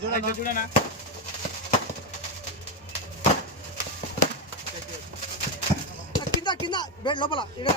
చూడండి చూడనా కింద కింద బెడ్ లోపల. ఇక్కడ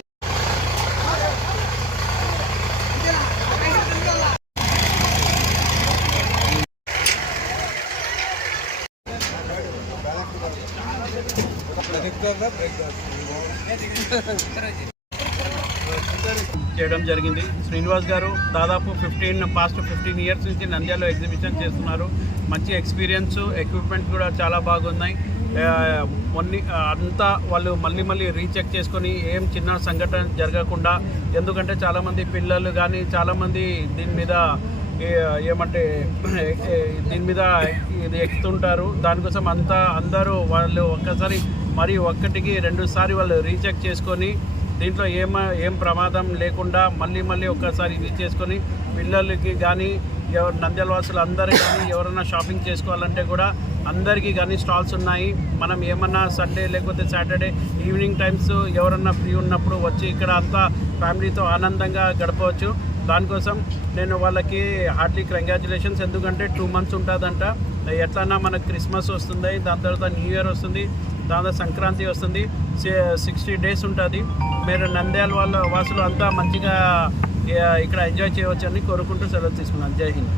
చేయడం జరిగింది. శ్రీనివాస్ గారు దాదాపు ఫిఫ్టీన్ పాస్ట్ ఫిఫ్టీన్ ఇయర్స్ నుంచి నంద్యాలలో ఎగ్జిబిషన్ చేస్తున్నారు. మంచి ఎక్స్పీరియన్స్ ఎక్విప్మెంట్ కూడా చాలా బాగున్నాయి. ఆ, మొన్ని అంతా వాళ్ళు మళ్ళీ మళ్ళీ రీచెక్ చేసుకొని ఏం చిన్న సంఘటన జరగకుండా ఎందుకంటే చాలామంది పిల్లలు కానీ చాలామంది దీని మీద ఏమంటే దీని మీద ఇది ఎక్కుతుంటారు. దానికోసం అంతా అందరూ వాళ్ళు ఒక్కసారి మరి ఒక్కటికి రెండుసారి వాళ్ళు రీచెక్ చేసుకొని దీంట్లో ఏమ ఏం ప్రమాదం లేకుండా మళ్ళీ మళ్ళీ ఒక్కసారి ఇది చేసుకొని పిల్లలకి కానీ ఎవరు నంద్యాల వాసులు కానీ ఎవరైనా షాపింగ్ చేసుకోవాలంటే కూడా అందరికీ కానీ స్టాల్స్ ఉన్నాయి. మనం ఏమన్నా సండే లేకపోతే సాటర్డే ఈవినింగ్ టైమ్స్ ఎవరన్నా ఫ్రీ ఉన్నప్పుడు వచ్చి ఇక్కడ అంతా ఫ్యామిలీతో ఆనందంగా గడపవచ్చు. దానికోసం నేను వాళ్ళకి హార్ట్లీ కంగ్రాచులేషన్స్ ఎందుకంటే టూ మంత్స్ ఉంటుందంట. ఎట్లన్నా మనకు క్రిస్మస్ వస్తుంది దాని తర్వాత న్యూ ఇయర్ వస్తుంది దాని తర్వాత సంక్రాంతి వస్తుంది. సిక్స్టీ డేస్ ఉంటుంది. మీరు నంద్యాల వాళ్ళ వాసులు అంతా మంచిగా ఇక్కడ ఎంజాయ్ చేయవచ్చు అని కోరుకుంటూ సెలవు తీసుకున్నాను. జై హింద్.